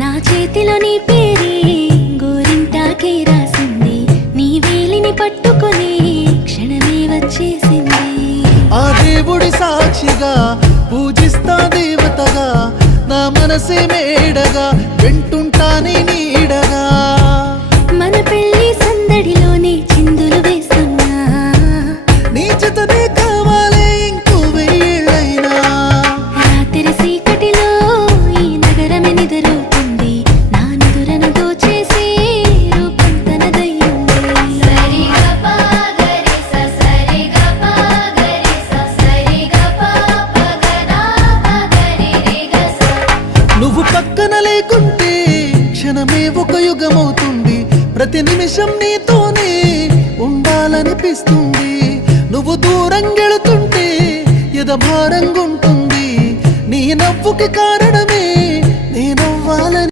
నా చేతిలో నీ పేరే గోరింటాకే రాసింది, నీ వేలిని పట్టుకొని క్షణమే వచ్చేసింది. ఆ దేవుడి సాక్షిగా పూజిస్తా దేవతగా, నా మనసే మేడగా వింటుంటానే నీడగా. మన పెళ్లి సందడిలోనే చిందులు వేస్తున్నా, నీ జతనే కావాలే ఇంకో వెయ్యేళ్ళైనా. రాత్రి చీకటిలో ఈ నగరమే నిద్రవుతుంది, నా నిదురను దోచేసి రూపం తనదయ్యింది. నువ్వు పక్కన లేకుంటే క్షణమే ఒక యుగమవుతుంది, ప్రతి నిమిషం నీతోనే ఉండాలనిపిస్తుంది. నువ్వు దూరం గెళుతుంటే ఎద భారంగుంటుంది, నీ నవ్వుకి కారణం